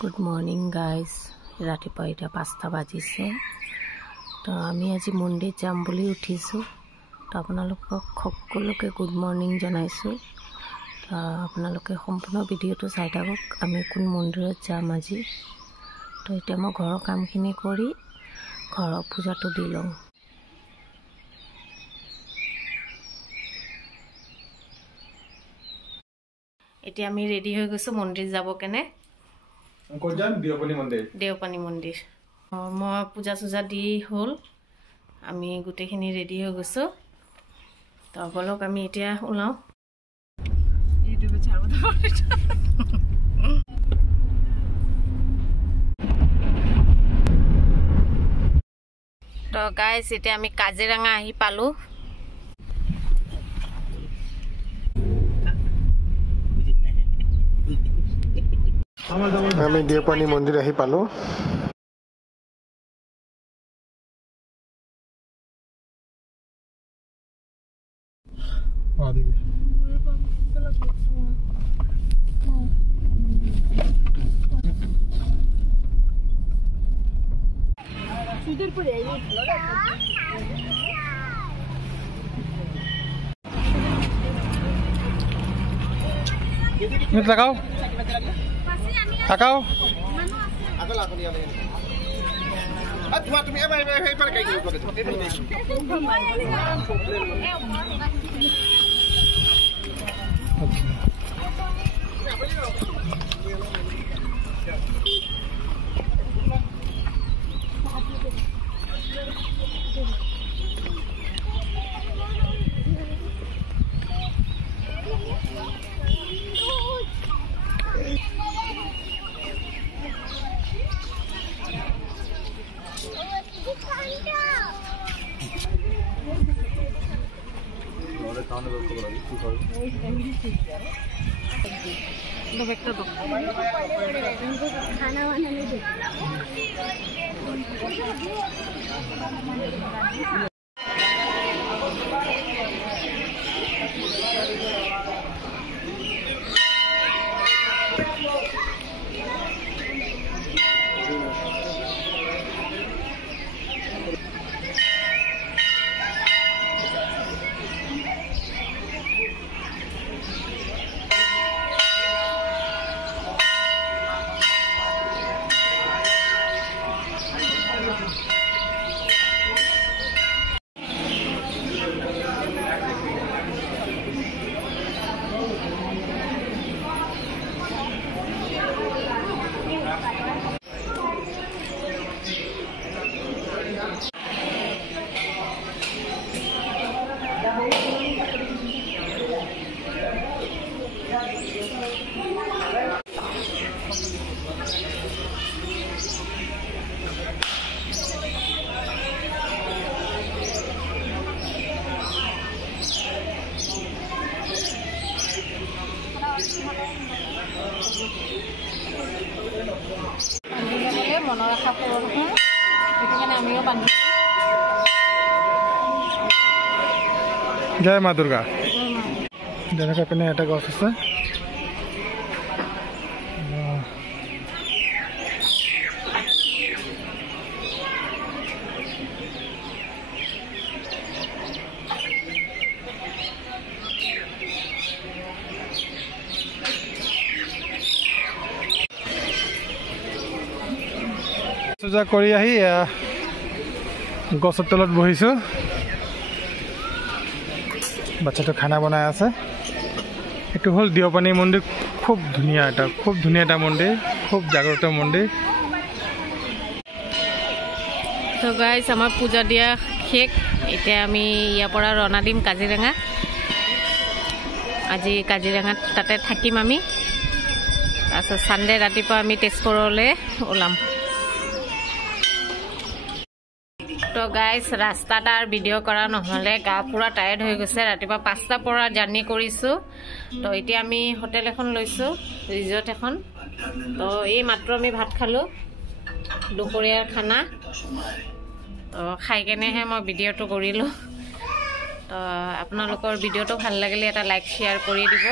good morning guys रातिपुवा इटा 5টা বাজিছে तो आमी আজি মন্দিৰ যাম বুলি উঠিছো তো আপোনালোকক সকলোকে গুড মৰ্নিং জনাইছো তো আপোনালোকে সম্পূৰ্ণ ভিডিওটো চাই থাকক আমি কোন মন্দিৰত যাম আজি তো এতিয়া মই ঘৰৰ কামখিনি কৰি ঘৰৰ পূজাটো দি লওঁ এতিয়া আমি ৰেডি হৈ গৈছো মন্দিৰ যাব কেনে কোনজন দেওপানী মন্দিৰ মই পূজা সুজা দি হল আমি গুটেখিনি ৰেডি হৈ গৈছো তো বলক আমি এতিয়া ওলাও ইউটিউবে ছাড়ব তো গাইস এতিয়া আমি কাজিৰঙা আহি পালো আমি দেওপানী মন্দিৰ আহি পালো लगाओ लगाओ खाना वाना नहीं মনৰ আশা পূৰণ হয় সেইটো কাৰণে আমিও বান্ধি জয় মা দুৰ্গা যেনেকৈ পিনে এটা গছ আছে পূজা কৰি আহি গছৰ তলত বহিছোঁ বাচ্চাটো খানা বনাই আছে এইটো হ'ল দেওপানী মন্দিৰ খুব ধুনীয়া এটা মন্দিৰ খুব জাগ্ৰত মন্দিৰ তো গাইস আমাৰ পূজা দিয়া শেষ এতিয়া আমি ইয়াৰ পৰা ৰওনা দিম কাজিৰঙা আজি কাজিৰঙাত তাতে থাকিম আমি তাৰপিছত সানডে ৰাতিপুৱা আমি তেজপুৰলৈ ওলাম তো গাইস ৰাস্তাটাৰ ভিডিও কৰা নহলে গা পুৰা টায়াৰ্ড হৈ গৈছে ৰাতিপুৱা 5টা পৰা জাৰ্নি কৰিছো তো এতিয়া আমি হোটেল এখন লৈছো ৰিজৰ্ট এখন তো এই মাত্ৰ আমি ভাত খালো দুপৰীয়াৰ খানা তো খাই কেনেহে মই ভিডিওটো কৰিলো তো আপোনালোকৰ ভিডিওটো ভাল লাগিলে এটা লাইক শেয়াৰ কৰি দিব